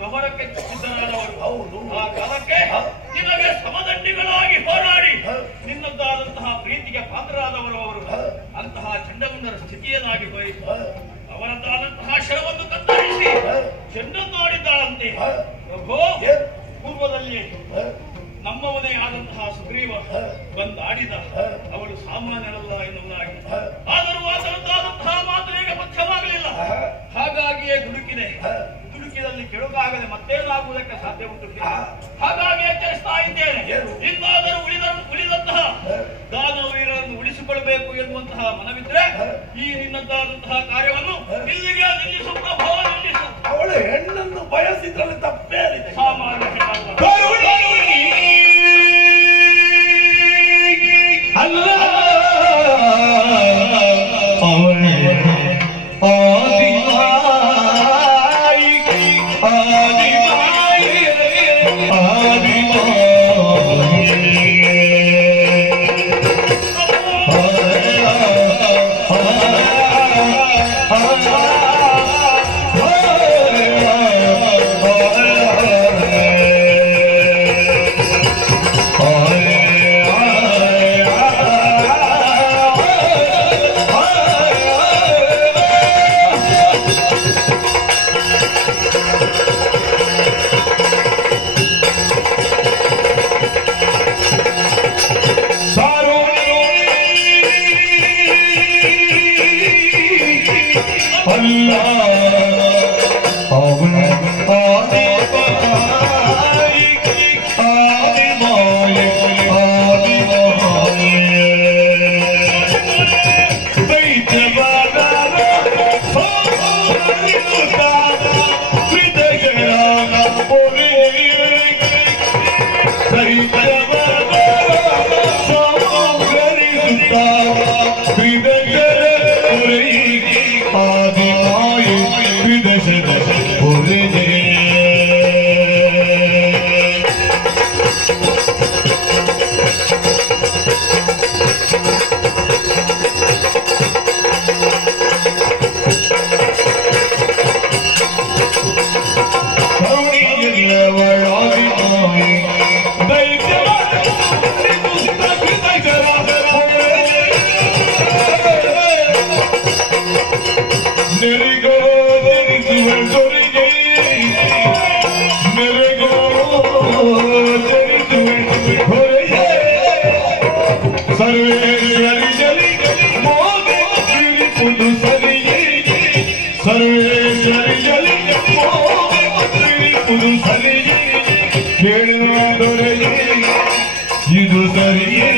ವ್ಯವಹಾರಕ್ಕೆ ಸಿದ್ಧರಾದವರು. ಹೌದು. ಆ ಕಾಲಕ್ಕೆ ನಿಮಗೆ ಸಮದಂಡಿಗಳಾಗಿ ಹೋರಾಡಿ ನಿನ್ನದ್ದಾದಂತಹ ಪ್ರೀತಿಗೆ ಪಾತ್ರರಾದವರು ಅವರು. ಅಂತಹ ಚಂಡಮುಂಡರ ಸ್ಥಿತಿಯನ್ನಾಗಿ ಹೋಯಿತು. ಅವರದ್ದಾದಂತಹ ಶರವನ್ನು ಕತ್ತರಿಸಿ ಚೆಂಡನ್ನು ಆಡಿದ್ದಾಳಂತೆ. ಪ್ರಭೋ, ಪೂರ್ವದಲ್ಲಿ ನಮ್ಮವನೇ ಆದಂತಹ ಸುಗ್ರೀವ ಬಂದಾಡಿದ. ಅವಳು ಸಾಮಾನ್ಯರಲ್ಲ ಎನ್ನುವುದಾಗಿ. ಆದರೂ ಆತನದ್ದಾದಂತಹ ಮಾತುಗಳಿಗೆ ಪಥ್ಯವಾಗಲಿಲ್ಲ. ಹಾಗಾಗಿಯೇ ದುಡುಕಿದಲ್ಲಿ ಕೆಳಗಾಗದೆ ಮತ್ತೇನಾಗುವುದಕ್ಕೆ ಸಾಧ್ಯ ಉಂಟು. ಹಾಗಾಗಿ ಎಚ್ಚರಿಸ್ತಾ ಇದ್ದೇನೆ. ಇನ್ನಾದರೂ ಉಳಿದಂತಹ ದಾನವೀರರನ್ನು ಉಳಿಸಿಕೊಳ್ಳಬೇಕು ಎನ್ನುವಂತಹ ಮನವಿದ್ರೆ ಈ ನಿನ್ನದ್ದಾದಂತಹ ಕಾರ್ಯವನ್ನು ಇಲ್ಲಿಗೆ ನಿಲ್ಲಿಸು ಪ್ರಭೋ, ನಿಲ್ಲಿಸು. ಅವಳು ಹೆಣ್ಣನ್ನು ಬಯಸಿದ್ರಲ್ಲಿ ತಪ್ಪೇರಿದೆ. ಸಾಮಾನ್ಯ ಹೆಣ್ಣಲ್ಲ. ಅಲ್ಲ ಅವನೇ ಇದು ಸರಿಯೇ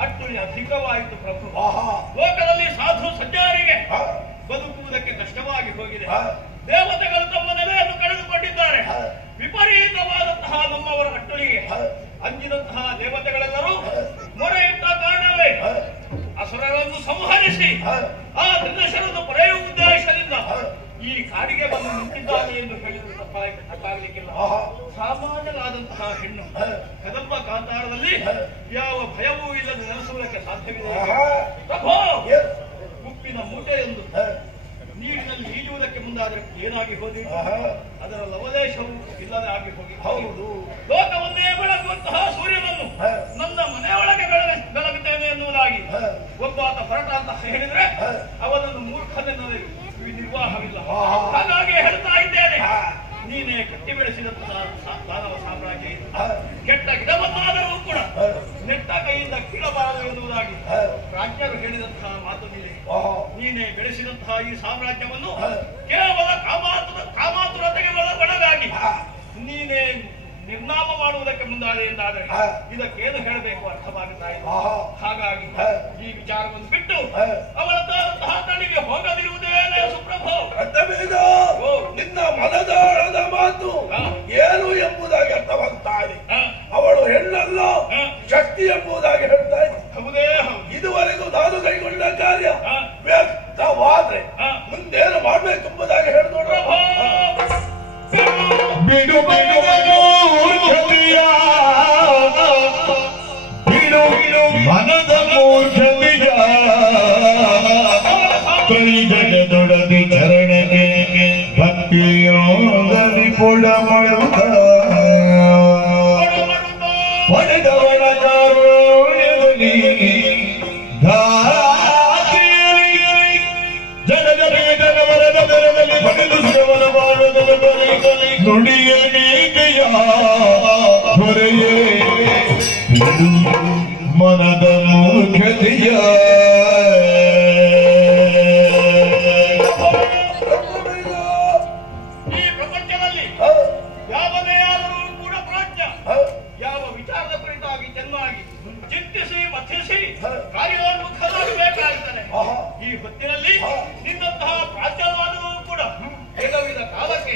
ಅಟ್ಟುಳಿ ಅಧಿಕವಾಯಿತು ಪ್ರಭು. ಆಹಾ ಲೋಕದಲ್ಲಿ ಸಾಧು ಸಜ್ಜನರಿಗೆ ಹ, ಬದುಕುವುದಕ್ಕೆ ಕಷ್ಟವಾಗಿ ಹೋಗಿದೆ. ಹ, ದೇವತೆಗಳು ತಮ್ಮ ನೆಲೆಯನ್ನು ಕಳೆದುಕೊಂಡಿದ್ದಾರೆ. ಹ, ವಿಪರೀತವಾದಂತಹ ನಮ್ಮವರ ಅಟ್ಟುಳಿಗೆ ಹ, ಅಂಜಿದಂತಹ ದೇವತೆಗಳೆಲ್ಲರೂ ಮೊರೆ ಇಟ್ಟ ಕಾರಣವೇ ಹ, ಅಸುರರನ್ನು ಸಂಹರಿಸಿ ಹ, ಆ ತ್ರಿದಶರನ್ನು ಪಡೆಯುವ ಉದ್ದೇಶದಿಂದ ಹ. ಈ ಕಾಡಿಗೆ ಬಂದು ನಿಂತಿದ್ದಾನೆ ಎಂದು ಹೇಳಿದ್ರು ತಪ್ಪಾಗಲಿಕ್ಕಿಲ್ಲ. ಆಹಾ ಸಾಮಾನ್ಯವಾದಂತಹ ಹೆಣ್ಣು ಹ, ಕದಂಬ ಕಾಂತಾರದಲ್ಲಿ ಹ. ಯಾವ ಭಯವೂ ಇಲ್ಲದೆ ನೆಲೆಸುವುದಕ್ಕೆ ಸಾಧ್ಯವಿದೆ. ಆಹಾ ಪ್ರಭೋ, ಏನ್? ಉಪ್ಪಿನ ಮೂಟೆಯೊಂದು ಹ, ನೀರಿನಲ್ಲಿ ಈಜುವುದಕ್ಕೆ ಮುಂದಾದರೆ ಏನಾಗಿ ಹೋದಿತು? ಆಹಾ ಅದರ ಲವಲೇಶವು ಇಲ್ಲದೆ ಆಗಿ ಹೋಗಿ ಹೌದು ಲೋಕವನ್ನೇ ಬೆಳಗುವಂತಹ ಸೂರ್ಯನನ್ನು ಹ, ನನ್ನ ಮನೆಯೊಳಗೆ ಬೆಳಗುತ್ತೇನೆ ಎನ್ನುವುದಾಗಿ ಹ, ಒಬ್ಬಾತ ಹೊರಟ ಅಂತ ಹೇಳಿದ್ರೆ ಹ. ಅವನನ್ನು ಮೂರ್ಖನೆನ್ನದೆ ನಿರ್ವಾಹವಿಲ್ಲ. ಆಹಾ. ಹಾಗಾಗಿ ಹೇಳ್ತಾ ಇದ್ದೇನೆ, ಹ, ನೀನೇ ಕಟ್ಟಿ ಬೆಳೆಸಿದಂತಹ ದಾನವ ಸಾಮ್ರಾಜ್ಯ ಇದು. ಹ, ಕೆಟ್ಟ ಗಿಡವನ್ನಾದರೂ ಕೂಡ ಹ, ನೆಟ್ಟ ಕೈಯಿಂದ ಕೀಳಬಾರದು ಎನ್ನುವುದಾಗಿ ಹ. ರಾಜ್ಯರು ಹೇಳಿದಂತಹ ಮಾತು ನೀನೆ. ಆಹಾ ನೀನೇ ಬೆಳೆಸಿದಂತಹ ಈ ಸಾಮ್ರಾಜ್ಯವನ್ನು ಹ. ಕೇವಲ ಕಾಮಾತುರತೆಗೆ ಒಳಗಾಗಿ ಹ, ನೀನೇ ನಿರ್ನಾಮ ಮಾಡುವುದಕ್ಕೆ ಮುಂದಾದೆ ಎಂದಾದರೆ ಹ. ಇದಕ್ಕೇನು ಹೇಳಬೇಕು ಅರ್ಥವಾಗುತ್ತಾ ಇಲ್ಲ. ಆಹಾ ಹಾಗಾಗಿ ಹ. ಈ ವಿಚಾರವನ್ನು ಬಿಟ್ಟು ಹ. ಅವಳದ್ದಾದಂತಹ ತಳಿಗೆ ಹೋಗದಿರುವುದೇನೇ ಸುಪ್ರಭು. ರಕ್ತಬೀಜ ಓ. ನಿನ್ನ ಮನದಾಳದ ಮಾತು ಹ. ಏನು ಎಂಬುದಾಗಿ ಅರ್ಥವಾಗ್ತಾ ಇದೆ. ಹ, ಅವಳು ಹೆಣ್ಣಲ್ಲ ಹ. ಶಕ್ತಿ ಎಂಬುದಾಗಿ ಹೇಳ್ತಾ ಇದೆ. ಹೌದೇ ಹೌದು. ಇದುವರೆಗೂ ನಾನು ಕೈಗೊಂಡ ಕಾರ್ಯ ಹ. ವ್ಯರ್ಥವಾದ್ರೆ ಹ. ಮುಂದೇನು ಮಾಡ್ಬೇಕೆಂಬುದಾಗಿ ಹೇಳಿದ್ರು ಪ್ರಭು, ಬಿಡು ಬಿಡು ಮೂರ್ಖತೆಯ ಬಿಡು ಮನದ ಮೂರ್ಖತೆಯ ಕಲಿಜಗದೊಡದಿ ಚರಣಕ್ಕೆ ಭಕ್ತಿಯೋಗದಿ ಪೊಡ ಮಾಡುತ್ತ ಪಡೆದವಳ ಕಾರುಣ್ಯದಲ್ಲಿ ಜನವರದ ಬೆರದಲ್ಲಿ ಬಗೆದು ಶ್ರವಣ ಮಾಡುವುದರಲ್ಲಿ ನುಡಿಯ ನೀತಿಯ ಹೊರೆಯೇ ಬಿಡು ಮನದ ಮೂರ್ಖತೆಯ ಈ ಪ್ರಪಂಚದಲ್ಲಿ ಯಾವನೇ ಆದರೂ ಕೂಡ ಪ್ರಾಜ್ಞ ಯಾವ ವಿಚಾರದ ಕುರಿತಾಗಿ ಚೆನ್ನಾಗಿ ಚಿಂತಿಸಿ ಮಥಿಸಿ ಕಾರ್ಯೋನ್ಮುಖರಾಗಬೇಕಾಗುತ್ತದೆ. ಈ ಹೊತ್ತಿನಲ್ಲಿ ನಿನ್ನಂತಹ ಪ್ರಾಜ್ಞವಾದರೂ ಕೂಡ ಕೆಲವಿದ ಕಾಲಕ್ಕೆ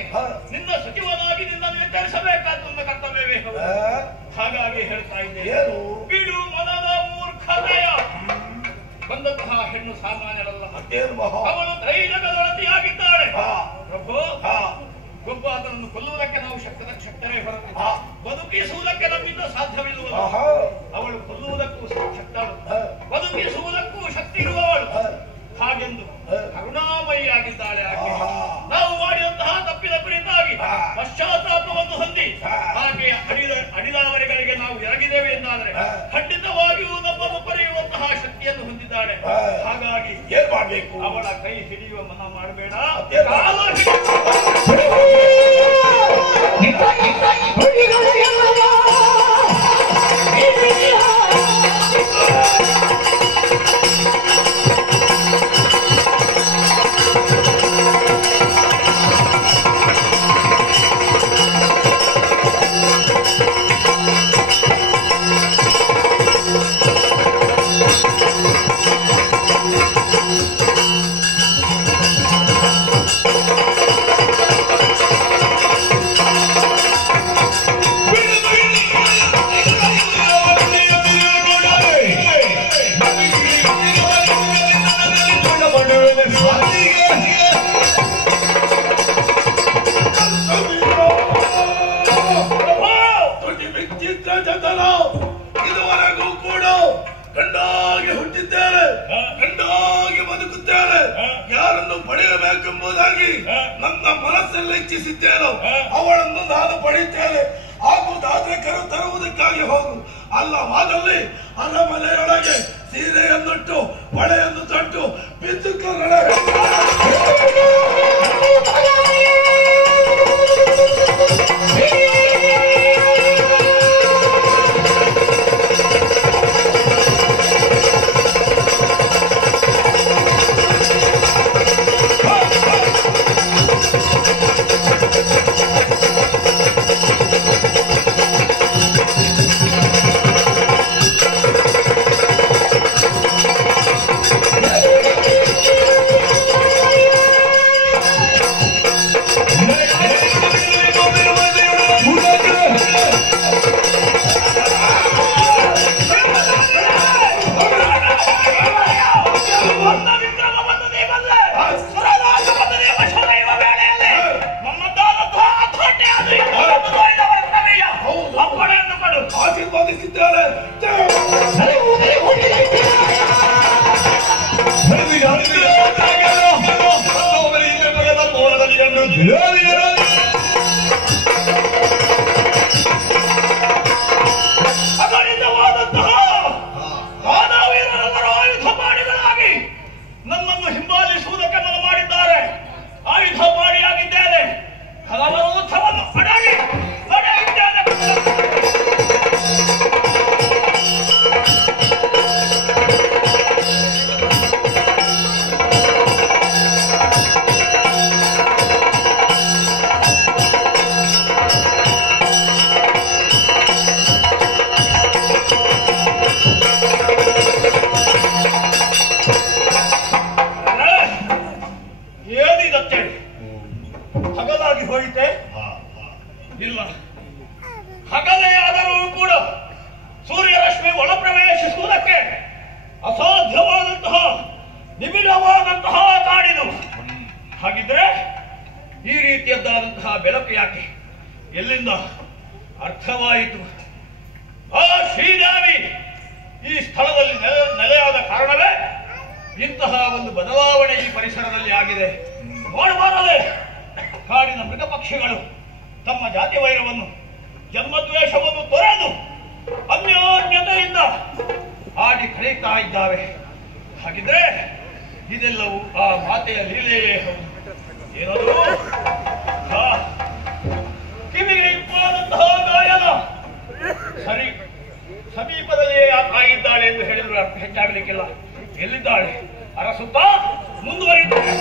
ನಿನ್ನ ಸಚಿವನಾಗಿ ನಿನ್ನನ್ನು ಎಚ್ಚರಿಸಬೇಕಾದ ನನ್ನ ಕರ್ತವ್ಯವೇ ಹೌದು. ಹಾಗಾಗಿ ಹೇಳ್ತಾ ಇದ್ದೇನೆ, ಏನು ಬಿಡು ಮನದ ಮೂರ್ಖತೆಯ. ಬಂದಂತಹ ಹೆಣ್ಣು ಸಾಮಾನ್ಯರಲ್ಲ, ಏನು ಮಹಾ ಅವಳು ಧೈರ್ಯದೊಳತಿಯಾಗಿದ್ದಾಳೆ. ಹ, ಪ್ರಭು, ಹ, ಒಬ್ಬ ಅದನ್ನು ಕೊಲ್ಲುವುದಕ್ಕೆ ನಾವು ಶಕ್ತರೇ ಹೊರತು ಹ. ಬದುಕಿಸುವುದಕ್ಕೆ ನಮ್ಮಿಂದ ಸಾಧ್ಯವಿಲ್ಲವಲ್ಲ. ಆಹಾ ಅವಳು ಕೊಲ್ಲುವುದಕ್ಕೂ ಶಕ್ತಳು, ಹ, ಬದುಕಿಸುವುದಕ್ಕೂ ಶಕ್ತಿ ಇರುವವಳು. ಹ, ಹಾಗೆಂದು ಹ. ಕರುಣಾಮಯಿಯಾಗಿದ್ದಾಳೆ ಆಕೆ. ಆಹಾ. ನಾವು ಮಾಡಿದಂತಹ ತಪ್ಪಿದ ಕುರಿತಾಗಿ ಹ. ಪಶ್ಚಾತ್ತಾಪವನ್ನು ಹೊಂದಿ ಹ. ಹಾಗೆ ಅಡಿದಾವರೆಗಳಿಗೆ ನಾವು ಎರಗಿದ್ದೇವೆ ಎಂದಾದರೆ ಹ. ಖಂಡಿತವಾಗಿಯೂ ನಮ್ಮನ್ನು ಪಡೆಯುವಂತಹ ಶಕ್ತಿಯನ್ನು ಹೊಂದಿದ್ದಾಳೆ. ಹ. ಹಾಗಾಗಿ ಏನ್ ಮಾಡ್ಬೇಕು ಅವಳ ಕೈ ಹಿಡಿಯುವ ಮನ ಮಾಡಬೇಡ. ಅದೇ ಕಾಲ ವಿಚಿತ್ರ ಜತನ ಇದುವರೆಗೂ ಕೂಡ ಗಂಡಾಗಿ ಹುಟ್ಟಿದ್ದೇನೆ, ಗಂಡಾಗಿ ಬದುಕುತ್ತೇನೆ. ಯಾರನ್ನು ಪಡೆಯಬೇಕೆಂಬುದಾಗಿ ನನ್ನ ಮನಸ್ಸಲ್ಲಿ ಇಚ್ಛಿಸಿದ್ದೇನೋ ಅವಳನ್ನು ನಾನು ಪಡೆಯುತ್ತೇನೆ. ಆಗುವುದಾದ್ರೆ ಕರು ತರುವುದಕ್ಕಾಗಿ ಹೋಗು, ಅಲ್ಲವಾದಲ್ಲಿ ಅರಮನೆಯೊಳಗೆ ಸೀರೆಯನ್ನುಟ್ಟು ಬಳೆಯನ್ನು ತೊಟ್ಟು ಬಿದ್ದು ಬೆಳಕು ಯಾಕೆ, ಎಲ್ಲಿಂದ ಅರ್ಥವಾಯಿತು. ಆ ಶ್ರೀದೇವಿ ಈ ಸ್ಥಳದಲ್ಲಿ ನೆಲೆಯಾದ ಕಾರಣವೇ ಇಂತಹ ಒಂದು ಬದಲಾವಣೆ ಈ ಪರಿಸರದಲ್ಲಿ ಆಗಿದೆ. ನೋಡಬಾರದೆ, ಕಾಡಿನ ಮೃಗ ಪಕ್ಷಿಗಳು ತಮ್ಮ ಜಾತಿ ವೈರವನ್ನು ಜನ್ಮದ್ವೇಷವನ್ನು ತೊರೆದು ಅನ್ಯೋನ್ಯತೆಯಿಂದ ಆಡಿ ಕಳೆಯುತ್ತಾ ಇದ್ದಾವೆ. ಹಾಗಿದ್ರೆ ಇದೆಲ್ಲವೂ ಆ ಮಾತೆಯ ಲೀಲೆಯೇ ಹೌದು. ಏನದು ಕಿವಿಗೆ ಇಪ್ಪುವಂತಹ ಗಾಯನ. ಸರಿ, ಸಮೀಪದಲ್ಲಿಯೇ ಆ ತಾಯಿ ಇದ್ದಾಳೆ ಎಂದು ಹೇಳಿದ್ರು ಅರ್ಥ ಹೆಚ್ಚಾಗಲಿಕ್ಕಿಲ್ಲ. ಎಲ್ಲಿದ್ದಾಳೆ? ಅರಸುತ್ತಾ ಮುಂದುವರಿಯುತ್ತಾಳೆ.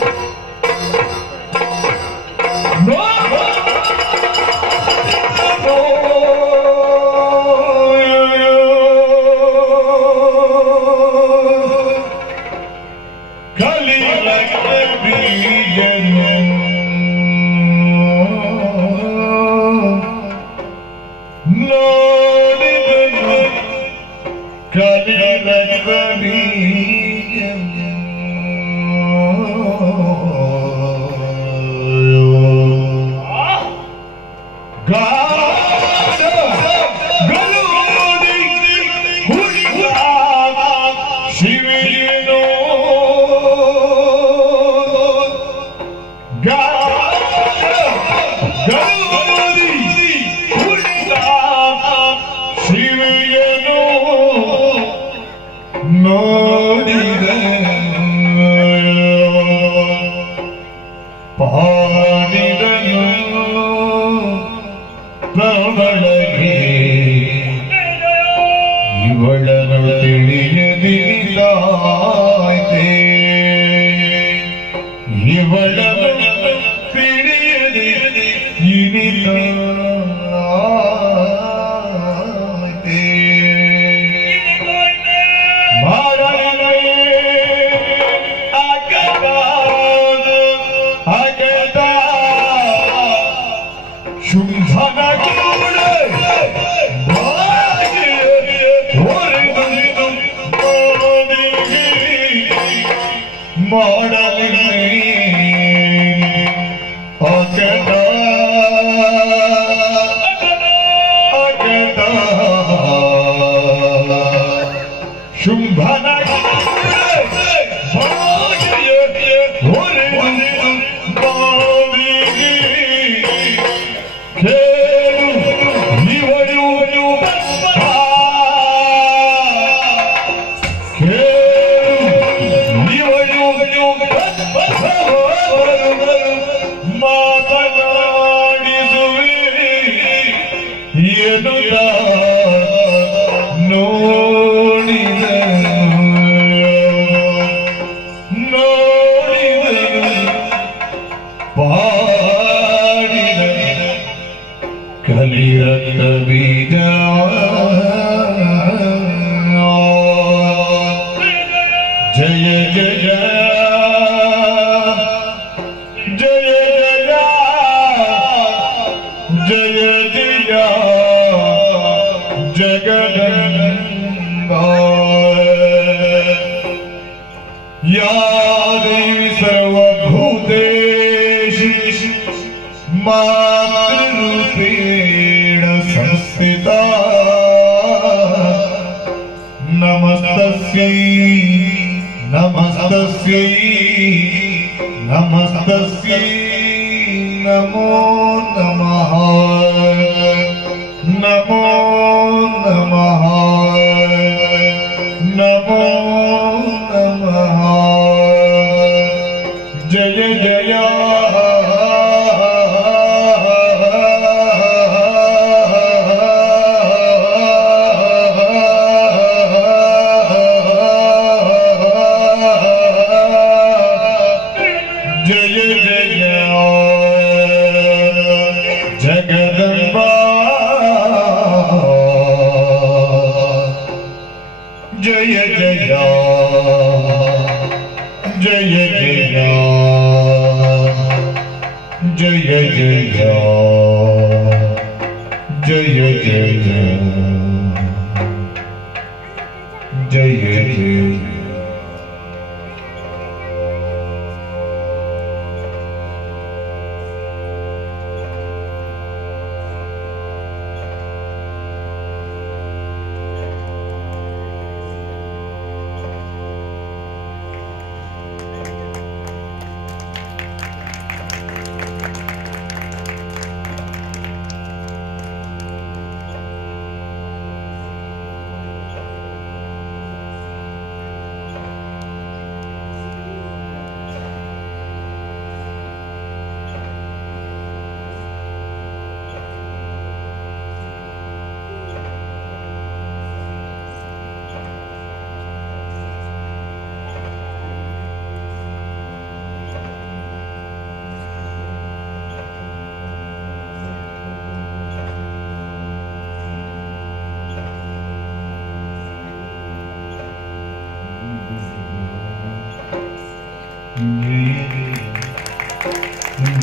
ಇವಳನ್ನು ತಿಳಿಯದಿಲ್ಲ, ಇವಳನ್ನು ತಿಳಿಯದಿಲ್ಲ मातृरूपेण संस्थिता नमस्तस्यै नमस्तस्यै नमस्तस्यै नमो नमः नमो नमः नमो नमः जय जय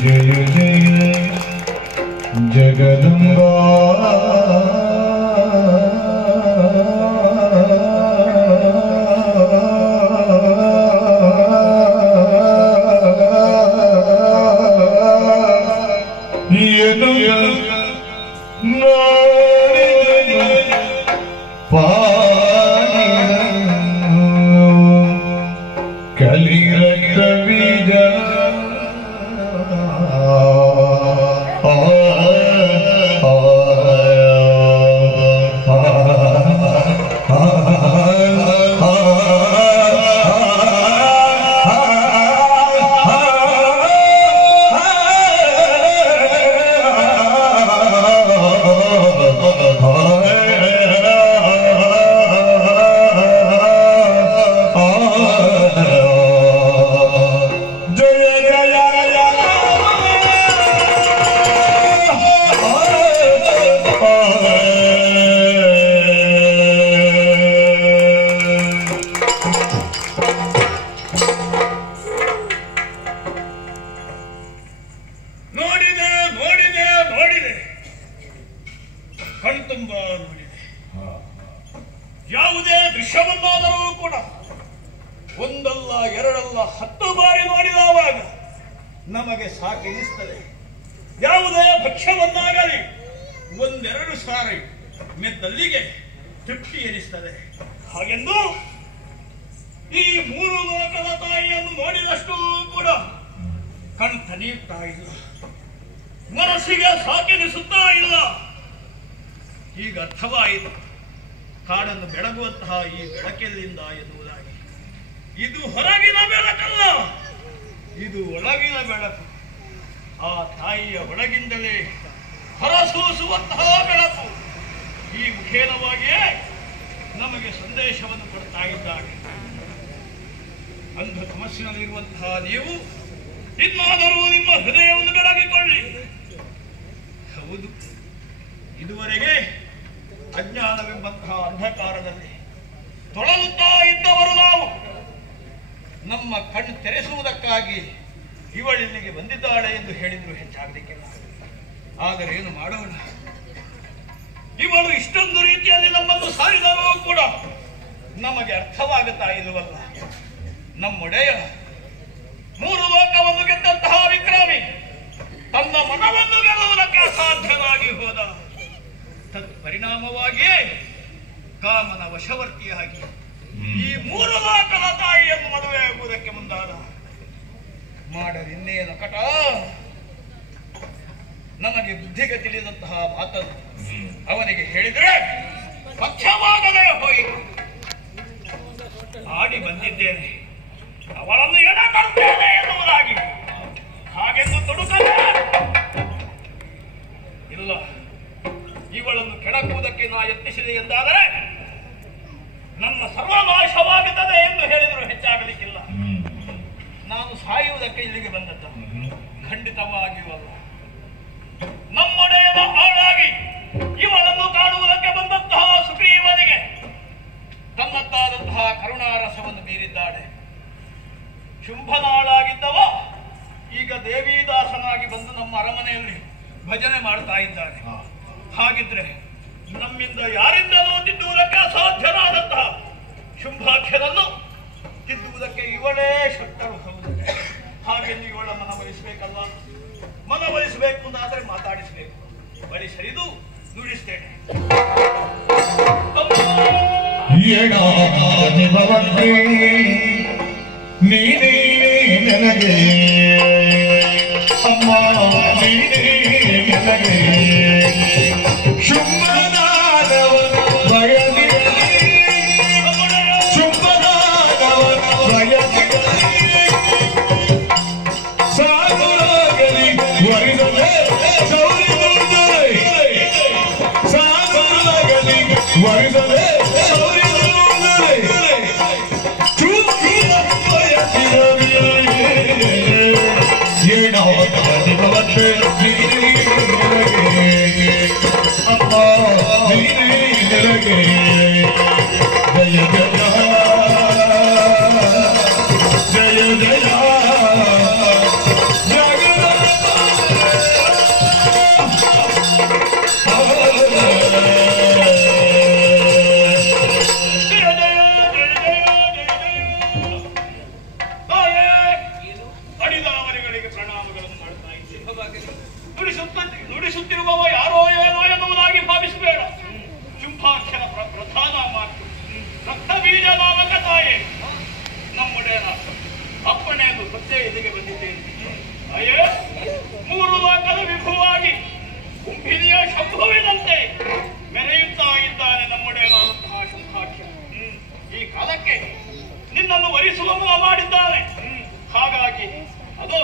जय जय जगदम्बा ಯಾವುದೇ ದೃಶ್ಯವನ್ನಾದರೂ ಕೂಡ ಒಂದಲ್ಲ ಎರಡಲ್ಲ 10 ಬಾರಿ ನೋಡಿದವಾಗ ನಮಗೆ ಸಾಕೆನಿಸ್ತದೆ. ಯಾವುದೇ ಭಕ್ಷ್ಯವನ್ನಾಗಲಿ ಒಂದೆರಡು ಸಾರಿ ಮೆದ್ದಲ್ಲಿಗೆ ತೃಪ್ತಿ ಎನಿಸ್ತದೆ. ಹಾಗೆಂದು ಈ 3 ಲೋಕದ ತಾಯಿಯನ್ನು ನೋಡಿದಷ್ಟು ಕೂಡ ಕಣ್ ತಣಿಯುತ್ತಾ ಇಲ್ಲ, ಮನಸ್ಸಿಗೆ ಸಾಕೆನಿಸುತ್ತಾ ಇಲ್ಲ. ಈಗ ಅರ್ಥವಾಯಿತು ಕಾಡನ್ನು ಬೆಳಗುವಂತಹ ಈ ಬೆಳಕೆಲ್ಲಿಂದ ಎನ್ನುವುದಾಗಿ. ಇದು ಹೊರಗಿನ ಬೆಳಕಲ್ಲ, ಇದು ಒಳಗಿನ ಬೆಳಕು. ಆ ತಾಯಿಯ ಒಳಗಿಂದಲೇ ಹೊರಸೂಸುವಂತಹ ಬೆಳಕು. ಈ ಮುಖೇನವಾಗಿಯೇ ನಮಗೆ ಸಂದೇಶವನ್ನು ಕೊಡ್ತಾ ಇದ್ದಾರೆ. ಅಂಧ ತಮಸ್ಸಿನಲ್ಲಿರುವಂತಹ ನೀವು ಇನ್ನಾದರೂ ನಿಮ್ಮ ಹೃದಯವನ್ನು ಬೆಳಗಿಕೊಳ್ಳಿ. ಹೌದು, ಇದುವರೆಗೆ ಅಜ್ಞಾನವೆಂಬಂತಹ ಅಂಧಕಾರದಲ್ಲಿ ತೊಳಲುತ್ತಾ ಇದ್ದವರು ನಾವು. ನಮ್ಮ ಕಣ್ಣು ತೆರೆಸುವುದಕ್ಕಾಗಿ ಇವಳಿಲ್ಲಿಗೆ ಬಂದಿದ್ದಾಳೆ ಎಂದು ಹೇಳಿದ್ರು ಹೆಚ್ಚಾಗಲಿಕ್ಕಿಲ್ಲ. ಆದರೆ ಏನು ಮಾಡೋಣ, ಇವಳು ಇಷ್ಟೊಂದು ರೀತಿಯಲ್ಲಿ ನಮ್ಮನ್ನು ಸಾರಿದರೂ ಕೂಡ ನಮಗೆ ಅರ್ಥವಾಗುತ್ತಾ ಇಲ್ಲವಲ್ಲ. ನಮ್ಮೊಡೆಯ 3 ಲೋಕವನ್ನು ಗೆದ್ದಂತಹ ವಿಕ್ರಮಿ ತನ್ನ ಮನವನ್ನು ಗೆಲ್ಲುವುದಕ್ಕೆ ಅಸಾಧ್ಯನಾಗಿ ಹೋದ. ತತ್ಪರಿಣಾಮವಾಗಿಯೇ ಕಾಮನ ವಶವರ್ತಿಯಾಗಿ ಈ 3 ಲೋಕದ ತಾಯಿಯನ್ನು ಮದುವೆಯಾಗುವುದಕ್ಕೆ ಮುಂದಾದ. ಮಾಡಲಿನ್ನೇನು ಕಟ. ನಮಗೆ ಬುದ್ಧಿಗೆ ತಿಳಿದಂತಹ ಮಾತನ್ನು ಅವನಿಗೆ ಹೇಳಿದ್ರೆ ಪಥ್ಯವಾಗಲೇ ಹೋಯಿತು. ಆಡಿ ಬಂದಿದ್ದೇನೆ, ಅವಳನ್ನು ಎಡ ತರುತ್ತೇನೆ ಎನ್ನುವುದಾಗಿ ಹಾಗೆಂದು ತೊಡುಕಲೇ ಇಲ್ಲ. ಇವಳನ್ನು ಕೆಣಕುವುದಕ್ಕೆ ನಾ ಯತ್ನಿಸಿದೆ ಎಂದಾದರೆ ನನ್ನ ಸರ್ವನಾಶವಾಗುತ್ತದೆ ಎಂದು ಹೇಳಿದರೂ ಹೆಚ್ಚಾಗಲಿಕ್ಕಿಲ್ಲ. ನಾನು ಸಾಯುವುದಕ್ಕೆ ಇಲ್ಲಿಗೆ ಬಂದದ್ದು ಖಂಡಿತವಾಗಿಯೂ ಅಲ್ಲ. ನಮ್ಮೊಡೆಯದ ಆಳಾಗಿ ಇವಳನ್ನು ಕಾಣುವುದಕ್ಕೆ ಬಂದಂತಹ ಸುಗ್ರೀವನಿಗೆ ತನ್ನದ್ದಾದಂತಹ ಕರುಣಾರಸವನ್ನು ಬೀರಿದ್ದಾಳೆ. ಶುಂಭನಾಳಾಗಿದ್ದವ ಈಗ ದೇವಿದಾಸನಾಗಿ ಬಂದು ನಮ್ಮ ಅರಮನೆಯಲ್ಲಿ ಭಜನೆ ಮಾಡ್ತಾ ಇದ್ದಾನೆ. ಹಾಗಿದ್ರೆ ನಮ್ಮಿಂದ ಯಾರಿಂದಲೂ ತಿದ್ದುವುದಕ್ಕೆ ಅಸಾಧ್ಯನಾದಂತಹ ಶುಂಭಾಖ್ಯನನ್ನು ತಿದ್ದುವುದಕ್ಕೆ ಇವಳೇ ಶಕ್ತರು. ಹೌದು, ಹಾಗೆಂದು ಇವಳ ಮನವೊಲಿಸಬೇಕಲ್ಲ. ಮನವೊಲಿಸಬೇಕು ಅಂತಾದ್ರೆ ಮಾತಾಡಿಸಬೇಕು. ಬಳಿ ಸರಿದು ನುಡಿಸ್ತೇನೆ. ನೀನೇ ನನಗೆ ಅಮ್ಮ, ನೀನೇ ನನಗೆ ಶುಂಭನಾದವ ಬಯಲಿ, ಶುಂಭನಾದವ ಬಯಲಿ ಸಾಗುರಾಗಲಿ ವರಿಸದೆ ಸೌರಿದುಂದರೆ, ಸಾಗುರಾಗಲಿ ವರಿಸದೆ ಸೌರಿದುಂದರೆ ಚೂಕಿಯ ಬಯಸಿದ ಹೋಮ ಮಾಡಿದ್ದಾನೆ. ಹಾಗಾಗಿ ಅದು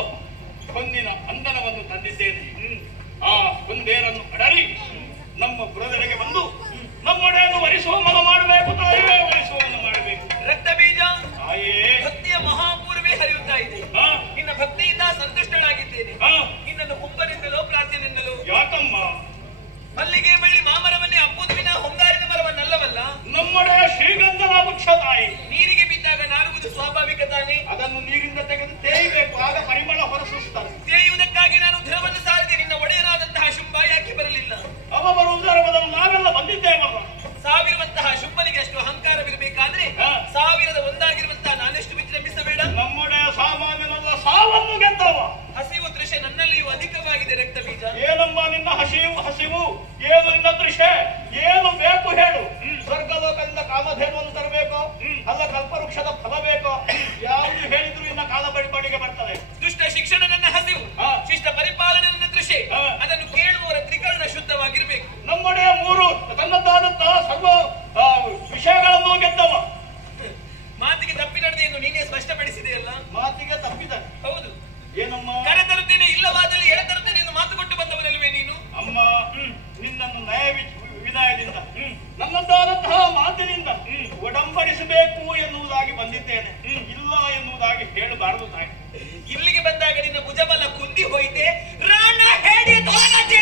ಕೊಂದಿನ ಅಂದನವನ್ನು ತಂದಿದ್ದೇನೆ. ಆ ಕುಂದೇರನ್ನು ಅಡರಿ ನಮ್ಮ ಪುರದೆಡೆಗೆ ಬಂದು ನಮ್ಮೊಡೆಯನ್ನು ವರಿಸೋಮನ ಮಾಡಬೇಕು. ತಾಯವೇ ವರಿಸೋಮನ ಮಾಡಬೇಕು. ರಕ್ತ ಬೀಜ ತಾಯೇ ಭಕ್ತಿಯ ಮಹಾಪೂರ್ವೇ ಹರಿಯುತ್ತಾ ಇದೆ. ನಿನ್ನ ಭಕ್ತಿಯಿಂದ ಸಂತುಷ್ಟಳಾಗಿದ್ದೇನೆ. ನಿನ್ನನ್ನು ಹುಬ್ಬನಿಂದಲೋ ಪ್ರಾರ್ಥನೆಯಿಂದಲೋ ಯಾಕಮ್ಮ ಮಲ್ಲಿಗೆ ಬಳ್ಳಿ ಮಾಮರವನ್ನೇ ಅಪ್ಪುದು ವಿನ ಹೊಂಗಾರಿನ ಮರವನ್ನಲ್ಲವಲ್ಲ. ನಮ್ಮೊಡೆ ಶ್ರೀಗಂಧದ ವೃಕ್ಷ ತಾಯಿ. ನೀರಿಗೆ ಬಿದ್ದಾಗ ನಾರುವುದು ಸ್ವಾಭಾವಿಕ ತಾನೆ. ಅದನ್ನು ನೀರಿಂದ ತೆಗೆದು ತೇಯಬೇಕು. ಆಗ ಪರಿಮಳ ಹೊರಸೂಸುತ್ತಾರೆ. ತೇಯುವುದಕ್ಕಾಗಿ ನಾನು ಧನವನ್ನು ಸಾರಿದೆ. ನಿನ್ನ ಒಡೆಯನಾದಂತಹ ಶುಂಭ ಯಾಕೆ ಬರಲಿಲ್ಲ? ಅವ ಬರುವುದರ ಬದಲು ನಾವೆಲ್ಲ ಬಂದಿದ್ದೇವಲ್ಲ. ಸಾವಿರುವಂತಹ ಶುಂಭನಿಗೆ ಅಷ್ಟು ಅಹಂಕಾರವಿರಬೇಕಾದ್ರೆ ಸಾವಿರದ ಒಂದಾಗಿರುವಂತಹ ನಾನೆಷ್ಟು ವಿಜೃಂಭಿಸಬೇಡ. ನಮ್ಮೊಡೆ ಸಾಮಾನ್ಯನಲ್ಲ, ಸಾವನ್ನು ಗೆದ್ದವ. ಹಸಿವು ದೃಶ್ಯ ನನ್ನಲ್ಲಿಯೂ ಅಧಿಕವಾಗಿದೆ ರಕ್ತ ಬೀಜ. ಏನಮ್ಮ ನಿನ್ನ ಹಸಿವು ಏನು? ನಿನ್ನ ದೃಶ್ಯ ಏನು ಬೇಕು ಹೇಳು. ಸ್ವರ್ಗಲೋಕದಿಂದ ಕಾಮಧೇನುವನ್ನು ತರಬೇಕು, ಅಲ್ಲ ಕಲ್ಪವೃಕ್ಷದ ಫಲ ಬೇಕು. ಯಾವುದು ಹೇಳಿದ್ರು ಇನ್ನ ಕಾಲ ಬಡಿಗೆ ಬರ್ತದೆ. ದುಷ್ಟ ಶಿಕ್ಷಣ ನನ್ನ ಹಸಿವು, ಶಿಷ್ಟ ಪರಿಪಾಲನೆ ನನ್ನ ದೃಶ್ಯ. ಅದನ್ನು ಕೇಳುವವರ ತ್ರಿಕರಣ ಶುದ್ಧವಾಗಿರ್ಬೇಕು. ನಮ್ಮೊಡೆಯ ಮೂರು ತನ್ನದಾದಂತಹ ಸರ್ವ ವಿಷಯಗಳನ್ನು ಗೆದ್ದವ. ಮಾತಿಗೆ ತಪ್ಪಿ ನಡೆದೆ ಎಂದು ನೀನೇ ಸ್ಪಷ್ಟಪಡಿಸಿದೆಯಲ್ಲ. ಮಾತಿಗೆ ತಪ್ಪಿದ. ಹೌದು. ಏನಮ್ಮ? ಕರೆತರುತ್ತೇನೆ, ಇಲ್ಲವಾದಲ್ಲಿ ಎಳೆತರುತ್ತೇನೆ ಎಂದು ಮಾತು ಕೊಟ್ಟು ಬಂದವನಲ್ವೇ ನೀನು? ಅಮ್ಮ, ನಿನ್ನನ್ನು ನಯ ವಿನಯದಿಂದ ನನ್ನದಾದಂತಹ ಮಾತಿನಿಂದ ಒಡಂಬಡಿಸಬೇಕು ಎನ್ನುವುದಾಗಿ ಬಂದಿದ್ದೇನೆ. ಇಲ್ಲ ಎನ್ನುವುದಾಗಿ ಹೇಳಬಾರದು ತಾಯಿ. ಇಲ್ಲಿಗೆ ಬಂದಾಗ ನಿನ್ನ ಭುಜಬಲ ಕುಂದಿ ಹೋಯಿತೆ. ರಾಣ ಹೇಳಿ ತೋರಣತೆ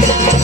Thank you.